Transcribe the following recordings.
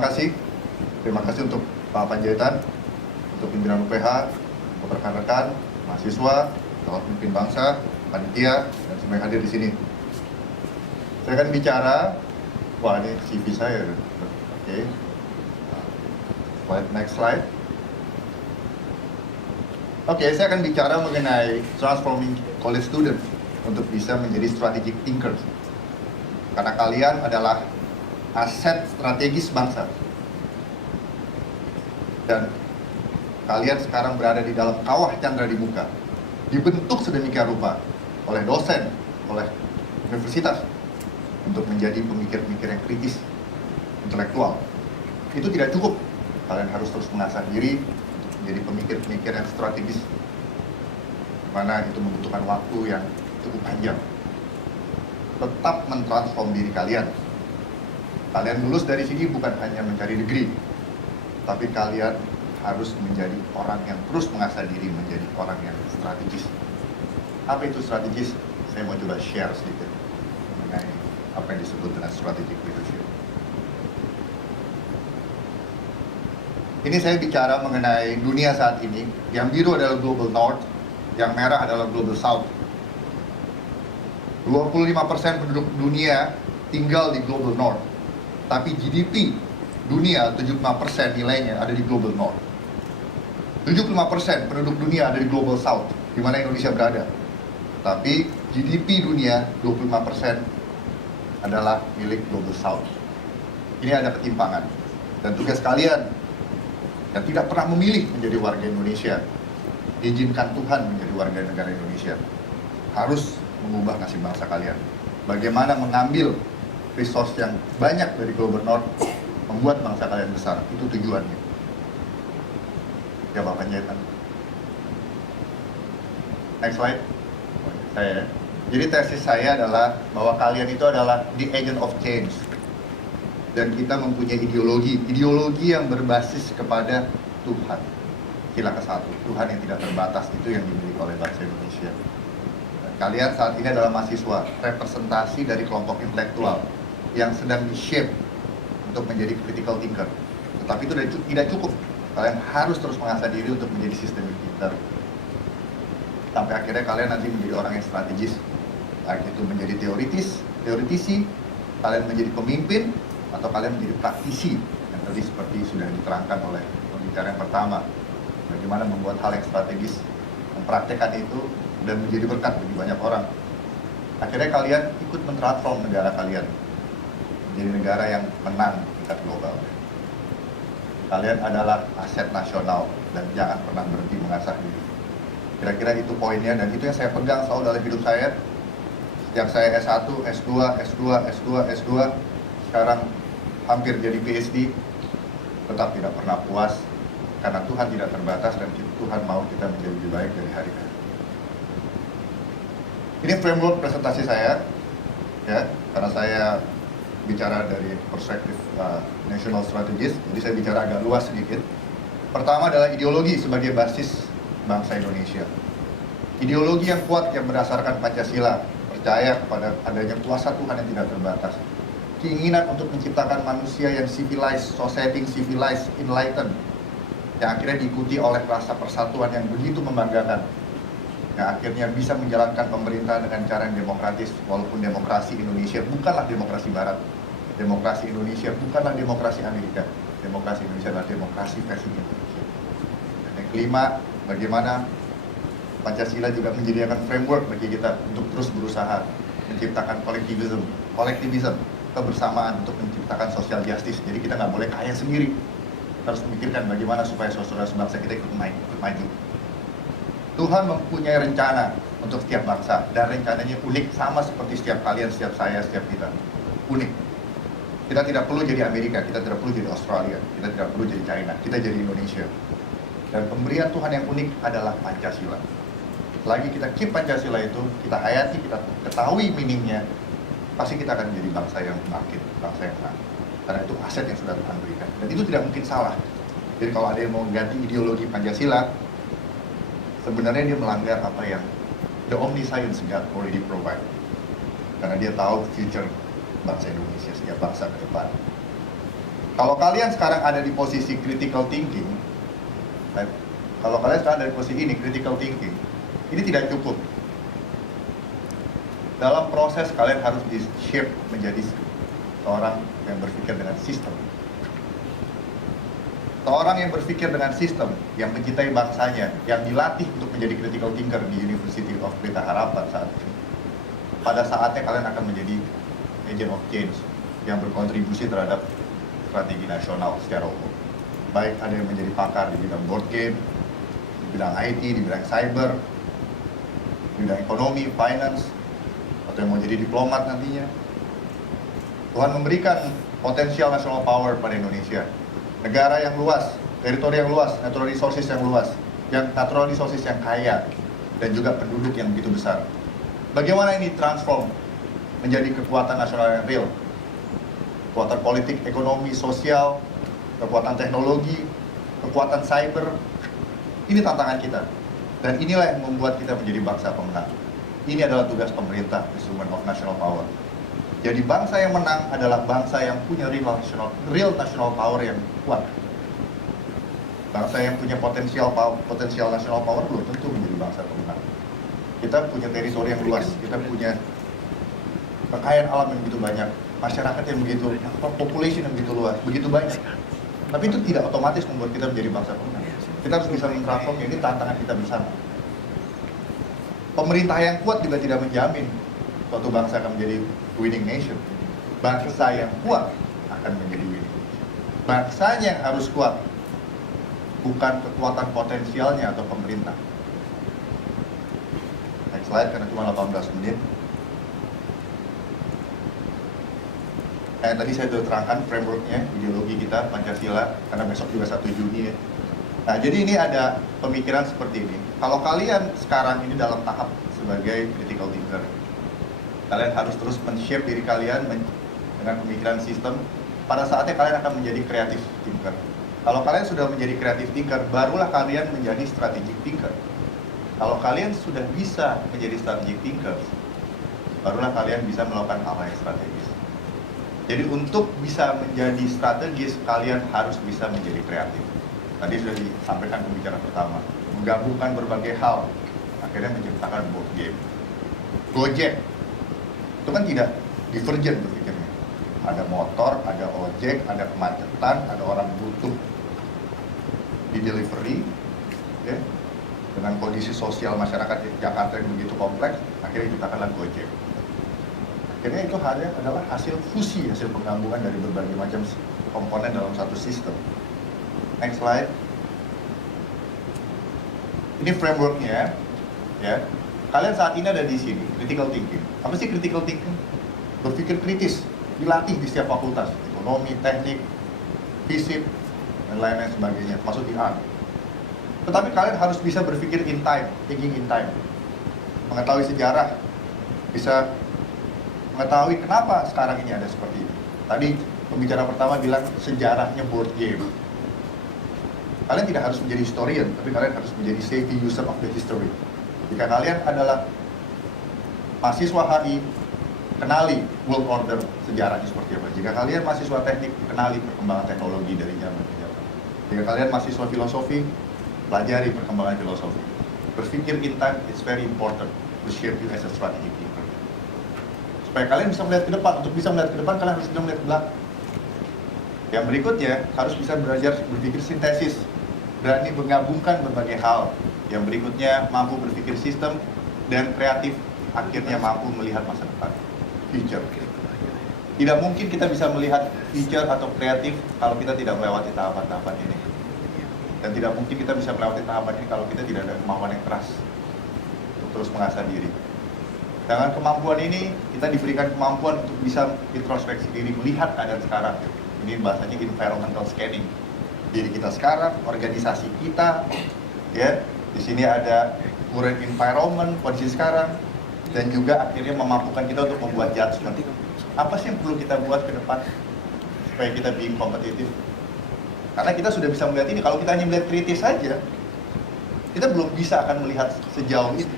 kasih. Terima kasih untuk Pak Panjaitan, untuk pimpinan UPH, untuk rekan-rekan, mahasiswa, calon pemimpin bangsa, panitia, dan semua yang hadir di sini. Saya akan bicara, ini CV saya. Oke. Next slide. Saya akan bicara mengenai transforming college student untuk bisa menjadi strategic thinkers. Karena kalian adalah aset strategis bangsa. Dan kalian sekarang berada di dalam kawah candra di muka, dibentuk sedemikian rupa oleh dosen, oleh universitas untuk menjadi pemikir-pemikir yang kritis, intelektual. Itu tidak cukup. Kalian harus terus mengasah diri untuk menjadi pemikir-pemikir yang strategis, mana itu membutuhkan waktu yang cukup panjang. Tetap mentransform diri kalian. Kalian lulus dari sini bukan hanya mencari degree, tapi kalian harus menjadi orang yang terus mengasah diri menjadi orang yang strategis. Apa itu strategis? Saya mau coba share sedikit mengenai apa yang disebut dengan strategic leadership. Ini saya bicara mengenai dunia saat ini. Yang biru adalah Global North, yang merah adalah Global South. 25% penduduk dunia tinggal di Global North, tapi GDP dunia 75% nilainya ada di Global North. 75% penduduk dunia ada di Global South, di mana Indonesia berada. Tapi GDP dunia 25% adalah milik Global South. Ini ada ketimpangan. Dan tugas kalian yang tidak pernah memilih menjadi warga Indonesia, izinkan Tuhan menjadi warga negara Indonesia, harus mengubah nasib bangsa kalian. Bagaimana mengambil resource yang banyak dari Global North, membuat bangsa kalian besar. Itu tujuannya. Ya, Pak Panjaitan. Next slide. Saya. Jadi tesis saya adalah bahwa kalian itu adalah the agent of change. Dan kita mempunyai ideologi yang berbasis kepada Tuhan. Sila ke-1, Tuhan yang tidak terbatas, itu yang dimiliki oleh bangsa Indonesia. Dan kalian saat ini adalah mahasiswa, representasi dari kelompok intelektual yang sedang di-shape untuk menjadi critical thinker. Tetapi itu tidak cukup. Kalian harus terus mengasah diri untuk menjadi systemic thinker. Sampai akhirnya kalian nanti menjadi orang yang strategis. Baik itu menjadi teoritisi, kalian menjadi pemimpin, atau kalian menjadi praktisi. Yang tadi seperti sudah diterangkan oleh pembicara yang pertama. Bagaimana membuat hal yang strategis, mempraktekkan itu, dan menjadi berkat bagi banyak orang. Akhirnya kalian ikut mentransform negara kalian menjadi negara yang menang tingkat global. Kalian adalah aset nasional dan jangan pernah berhenti mengasah diri. Kira-kira itu poinnya, dan itu yang saya pegang selalu dalam hidup saya. Sejak saya S1, S2, S2, S2, S2, sekarang hampir jadi PhD, tetap tidak pernah puas, karena Tuhan tidak terbatas dan Tuhan mau kita menjadi lebih baik dari hari ke hari. Ini framework presentasi saya, ya, karena saya bicara dari perspektif national strategist, jadi saya bicara agak luas sedikit. Pertama adalah ideologi sebagai basis bangsa Indonesia. Ideologi yang kuat yang berdasarkan Pancasila, percaya kepada adanya kuasa Tuhan yang tidak terbatas. Keinginan untuk menciptakan manusia yang civilized, society civilized, enlightened, yang akhirnya diikuti oleh rasa persatuan yang begitu membanggakan, yang akhirnya bisa menjalankan pemerintahan dengan cara yang demokratis. Walaupun demokrasi Indonesia bukanlah demokrasi Barat, demokrasi Indonesia bukanlah demokrasi Amerika, demokrasi Indonesia adalah demokrasi versi Indonesia. Dan yang kelima, bagaimana Pancasila juga menyediakan framework bagi kita untuk terus berusaha menciptakan kolektivisme, kebersamaan untuk menciptakan social justice. Jadi kita nggak boleh kaya sendiri. Kita harus memikirkan bagaimana supaya saudara sebangsa kita ikut maju. Tuhan mempunyai rencana untuk setiap bangsa, dan rencananya unik, sama seperti setiap kalian, setiap saya, setiap kita. Unik. Kita tidak perlu jadi Amerika, kita tidak perlu jadi Australia, kita tidak perlu jadi China, kita jadi Indonesia. Dan pemberian Tuhan yang unik adalah Pancasila. Selagi kita keep Pancasila itu, kita hayati, kita ketahui meaningnya, pasti kita akan menjadi bangsa yang bangkit, bangsa yang menang. Karena itu aset yang sudah Tuhan berikan. Dan itu tidak mungkin salah. Jadi kalau ada yang mau ganti ideologi Pancasila, sebenarnya dia melanggar apa yang the only science God already provide. Karena dia tahu future bangsa Indonesia, setiap bangsa ke depan. Kalau kalian sekarang ada di posisi critical thinking, right? Kalau kalian sekarang ada di posisi ini, critical thinking, ini tidak cukup. Dalam proses kalian harus di-shape menjadi seorang yang berpikir dengan sistem. Seorang yang berpikir dengan sistem, yang mencintai bangsanya, yang dilatih untuk menjadi critical thinker di University of Pelita Harapan saat ini. Pada saatnya kalian akan menjadi agent of change yang berkontribusi terhadap strategi nasional secara umum. Baik ada yang menjadi pakar di bidang board game, di bidang IT, di bidang cyber, di bidang ekonomi, finance, atau yang mau jadi diplomat nantinya. Tuhan memberikan potensial national power pada Indonesia. Negara yang luas, teritori yang luas, natural resources yang luas, natural resources yang kaya, dan juga penduduk yang begitu besar. Bagaimana ini transform menjadi kekuatan nasional yang real? Kekuatan politik, ekonomi, sosial, kekuatan teknologi, kekuatan cyber. Ini tantangan kita. Dan inilah yang membuat kita menjadi bangsa pemenang. Ini adalah tugas pemerintah, instrument of national power. Jadi bangsa yang menang adalah bangsa yang punya real national power yang kuat. Bangsa yang punya potensial national power belum tentu menjadi bangsa pemenang. Kita punya teritori yang luas, kita punya kekayaan alam yang begitu banyak, masyarakat yang begitu, population yang begitu luas, begitu banyak. Tapi itu tidak otomatis membuat kita menjadi bangsa pemenang. Kita harus bisa mentransformnya, ini tantangan kita bersama. Pemerintah yang kuat juga tidak menjamin suatu bangsa akan menjadi winning nation. Bangsa yang kuat akan menjadi winning nation. Bangsanya yang harus kuat, bukan kekuatan potensialnya atau pemerintah. Next slide, karena cuma 18 menit. Tadi saya sudah terangkan frameworknya, ideologi kita, Pancasila, karena besok juga 1 Juni ya. Nah, jadi ini ada pemikiran seperti ini. Kalau kalian sekarang ini dalam tahap sebagai critical thinker, kalian harus terus men-shape diri kalian dengan pemikiran sistem. Pada saatnya kalian akan menjadi creative thinker. Kalau kalian sudah menjadi creative thinker, barulah kalian menjadi strategic thinker. Kalau kalian sudah bisa menjadi strategic thinker, barulah kalian bisa melakukan hal yang strategis. Jadi untuk bisa menjadi strategis, kalian harus bisa menjadi kreatif. Tadi sudah disampaikan pembicaraan pertama, menggabungkan berbagai hal, akhirnya menciptakan board game. Gojek itu kan tidak divergent berpikirnya. Ada motor, ada ojek, ada kemacetan, ada orang butuh di delivery, ya. Dengan kondisi sosial masyarakat Jakarta yang begitu kompleks, akhirnya diciptakanlah Gojek. Akhirnya itu adalah hasil fusi, hasil penggabungan dari berbagai macam komponen dalam satu sistem. Next slide. Ini frameworknya, ya. Kalian saat ini ada di sini, critical thinking. Apa sih critical thinking? Berpikir kritis, dilatih di setiap fakultas, ekonomi, teknik, fisip, dan lain-lain sebagainya, termasuk di art. Tetapi kalian harus bisa berpikir in time, thinking in time. Mengetahui sejarah, bisa mengetahui kenapa sekarang ini ada seperti ini. Tadi pembicara pertama bilang sejarahnya board game. Kalian tidak harus menjadi historian, tapi kalian harus menjadi savvy user of the history. Jika kalian adalah mahasiswa HI, kenali world order sejarahnya seperti apa. Jika kalian mahasiswa teknik, kenali perkembangan teknologi dari zaman ke zaman. Jika kalian mahasiswa filosofi, pelajari perkembangan filosofi. Berpikir in time, it's very important to shape you as a strategic thinker. Supaya kalian bisa melihat ke depan. Untuk bisa melihat ke depan, kalian harus bisa melihat ke belakang. Yang berikutnya, harus bisa belajar berpikir sintesis, berani menggabungkan berbagai hal. Yang berikutnya, mampu berpikir sistem dan kreatif, akhirnya mampu melihat masa depan, future. Tidak mungkin kita bisa melihat future atau kreatif kalau kita tidak melewati tahapan-tahapan ini. Dan tidak mungkin kita bisa melewati tahapan ini kalau kita tidak ada kemauan yang keras untuk terus mengasah diri. Dengan kemampuan ini, kita diberikan kemampuan untuk bisa introspeksi diri, melihat keadaan sekarang. Ini bahasanya environmental scanning. Diri kita sekarang, organisasi kita, ya. Di sini ada current environment, kondisi sekarang, dan juga akhirnya memampukan kita untuk membuat judgment. Apa sih yang perlu kita buat ke depan supaya kita being kompetitif? Karena kita sudah bisa melihat ini. Kalau kita hanya melihat kritis saja, kita belum bisa akan melihat sejauh itu.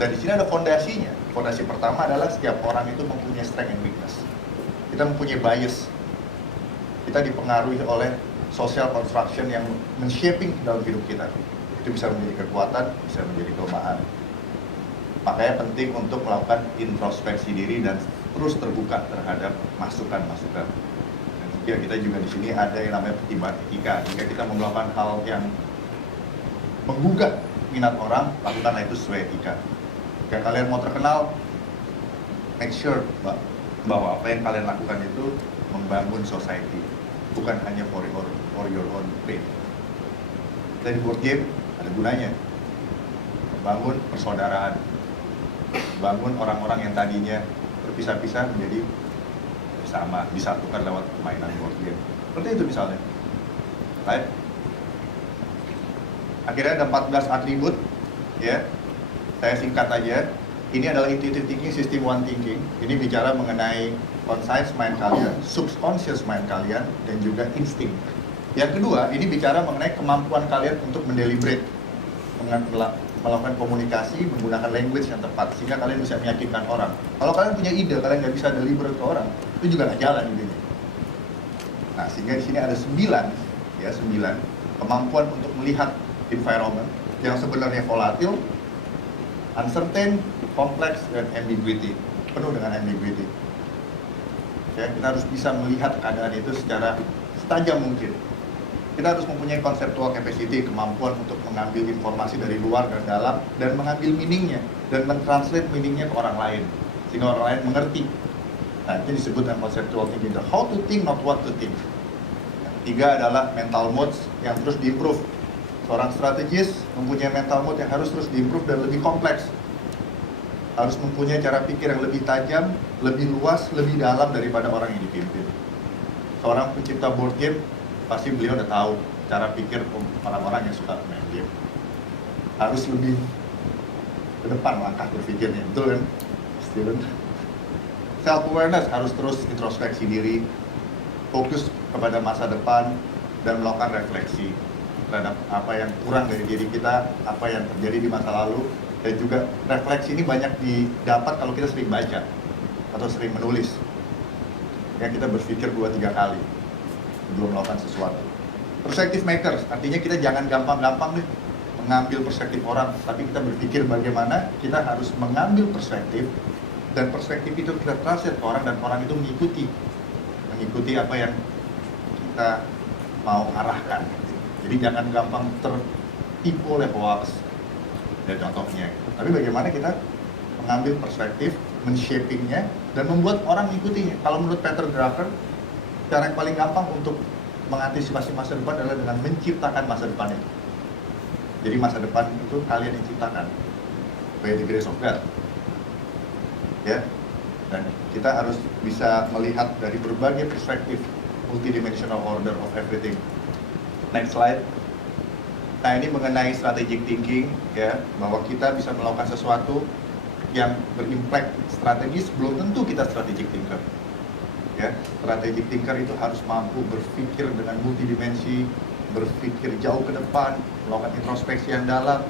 Dan di sini ada fondasinya. Fondasi pertama adalah setiap orang itu mempunyai strength and weakness. Kita mempunyai bias. kita dipengaruhi oleh social construction yang men-shaping dalam hidup kita. Itu bisa menjadi kekuatan, bisa menjadi kelemahan. Makanya penting untuk melakukan introspeksi diri dan terus terbuka terhadap masukan-masukan. Dan juga kita juga di sini ada yang namanya pertimbangan etika. Jika kita melakukan hal yang menggugah minat orang, lakukanlah itu sesuai etika. Jika kalian mau terkenal, make sure bahwa apa yang kalian lakukan itu membangun society, bukan hanya for your own pain. Dan board game ada gunanya, membangun persaudaraan, membangun orang-orang yang tadinya berpisah-pisah menjadi bersama, disatukan lewat permainan board game. Seperti itu misalnya. Right? Akhirnya ada 14 atribut, ya. Saya singkat aja. Ini adalah intuitive thinking, system one thinking. Ini bicara mengenai conscious mind kalian, subconscious mind kalian, dan juga insting. Yang kedua, ini bicara mengenai kemampuan kalian untuk mendeliberate, melakukan komunikasi, menggunakan language yang tepat, sehingga kalian bisa meyakinkan orang. Kalau kalian punya ide, kalian nggak bisa deliberate ke orang, itu juga nggak jalan idenya. Nah, sehingga di sini ada 9 kemampuan untuk melihat environment yang sebenarnya volatil, uncertain, kompleks, dan ambiguity, penuh dengan ambiguity. Ya, kita harus bisa melihat keadaan itu secara setajam mungkin. Kita harus mempunyai conceptual capacity, kemampuan untuk mengambil informasi dari luar dan dalam, dan mengambil meaningnya, dan mentranslate meaningnya ke orang lain, sehingga orang lain mengerti. Nah, itu disebut dengan conceptual thinking, how to think, not what to think. Yang ketiga adalah mental modes yang terus diimprove. Seorang strategis mempunyai mental mode yang harus terus diimprove dan lebih kompleks. Harus mempunyai cara pikir yang lebih tajam, lebih luas, lebih dalam daripada orang yang dipimpin. Seorang pencipta board game, pasti beliau udah tahu cara pikir orang-orang yang suka main game. Harus lebih ke depan langkah berpikirnya, betul kan, Steven? Self-awareness, harus terus introspeksi diri, fokus kepada masa depan, dan melakukan refleksi terhadap apa yang kurang dari diri kita, apa yang terjadi di masa lalu, dan juga refleksi ini banyak didapat kalau kita sering baca atau sering menulis. Ya, kita berpikir 2-3 kali sebelum melakukan sesuatu. Perspective makers, artinya kita jangan gampang-gampang nih mengambil perspektif orang, tapi kita berpikir bagaimana kita harus mengambil perspektif, dan perspektif itu kita translate ke orang, dan orang itu mengikuti apa yang kita mau arahkan. Jadi jangan gampang tertipu oleh hoax dan contohnya. Tapi bagaimana kita mengambil perspektif, men-shapingnya, dan membuat orang mengikutinya. Kalau menurut Peter Drucker, cara yang paling gampang untuk mengantisipasi masa depan adalah dengan menciptakan masa depannya. Jadi masa depan itu kalian yang ciptakan, by the grace of God. Ya, dan kita harus bisa melihat dari berbagai perspektif, multidimensional order of everything. Next slide. Nah, ini mengenai strategic thinking, ya, bahwa kita bisa melakukan sesuatu yang berimpact strategis, belum tentu kita strategic thinker. Ya, strategic thinker itu harus mampu berpikir dengan multidimensi, berpikir jauh ke depan, melakukan introspeksi yang dalam,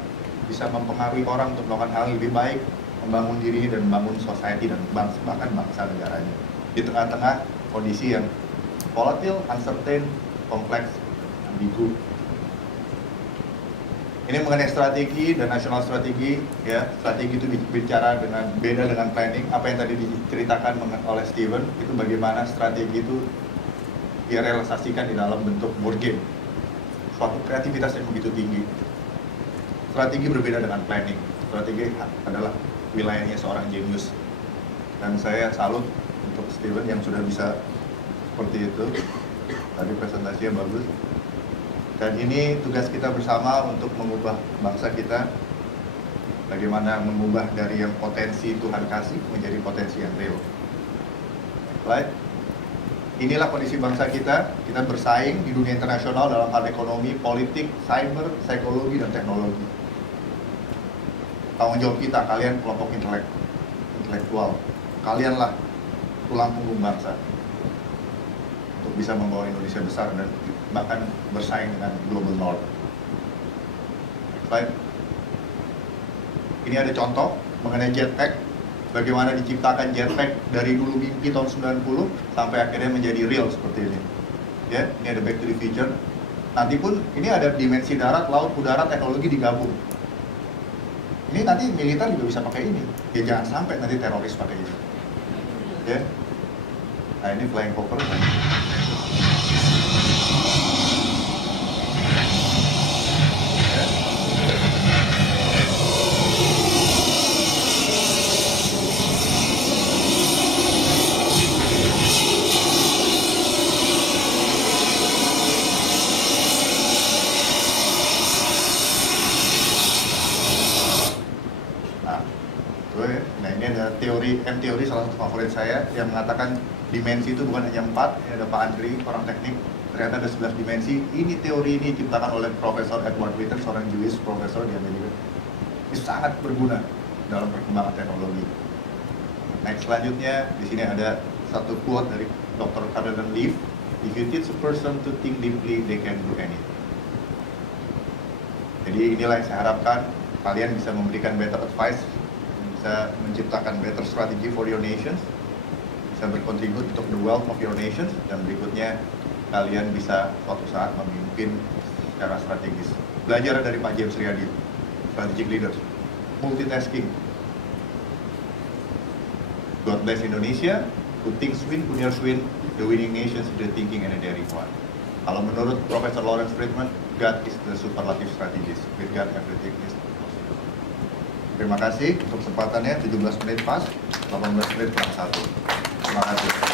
bisa mempengaruhi orang untuk melakukan hal yang lebih baik, membangun diri dan membangun society dan bangsa, bahkan bangsa negaranya. Di tengah-tengah kondisi yang volatile, uncertain, kompleks, ambigu. Ini mengenai strategi dan national strategi, ya. Strategi itu bicara dengan beda dengan planning. Apa yang tadi diceritakan oleh Steven, itu bagaimana strategi itu direalisasikan di dalam bentuk board game. Suatu kreativitas yang begitu tinggi. Strategi berbeda dengan planning. Strategi adalah wilayahnya seorang jenius. Dan saya salut untuk Steven yang sudah bisa seperti itu. Tadi presentasinya bagus. Dan ini tugas kita bersama untuk mengubah bangsa kita. Bagaimana mengubah dari yang potensi Tuhan kasih menjadi potensi yang real. Right? Inilah kondisi bangsa kita. Kita bersaing di dunia internasional dalam hal ekonomi, politik, cyber, psikologi, dan teknologi. Tanggung jawab kita, kalian kelompok intelektual. Kalianlah tulang punggung bangsa untuk bisa membawa Indonesia besar dan bahkan bersaing dengan global north. Baik. Ini ada contoh mengenai jetpack, bagaimana diciptakan jetpack dari dulu mimpi tahun 90 sampai akhirnya menjadi real seperti ini. Ya, ini ada Back to the Future. Nanti pun ini ada dimensi darat, laut, udara, teknologi digabung. Ini nanti militer juga bisa pakai ini. Ya jangan sampai nanti teroris pakai ini. Ya. Nah ini flying popper. Nah ini ada teori M-teori, salah satu favorit saya, yang mengatakan dimensi itu bukan hanya 4. Ini ada Pak Andri, orang teknik, ternyata ada 11 dimensi. Ini teori ini diciptakan oleh Profesor Edward Witten, seorang Jewish profesor di Amerika. Ini sangat berguna dalam perkembangan teknologi. Next, selanjutnya di sini ada satu quote dari Dr. Carolyn Leaf. If you teach a person to think deeply, they can do anything. Jadi inilah yang saya harapkan kalian bisa memberikan better advice, bisa menciptakan better strategy for your nations, bisa berkontribut untuk the wealth of your nations, dan berikutnya kalian bisa suatu saat memimpin secara strategis. Belajar dari Pak James Riyadi, strategic leaders, multitasking. God bless Indonesia, who thinks win, who dares win, the winning nations, the thinking and the daring one. Kalau menurut Profesor Lawrence Friedman, God is the superlative strategist. With God everything is possible. Terima kasih untuk kesempatannya, 17 menit pas, 18 menit kurang 1. Terima kasih.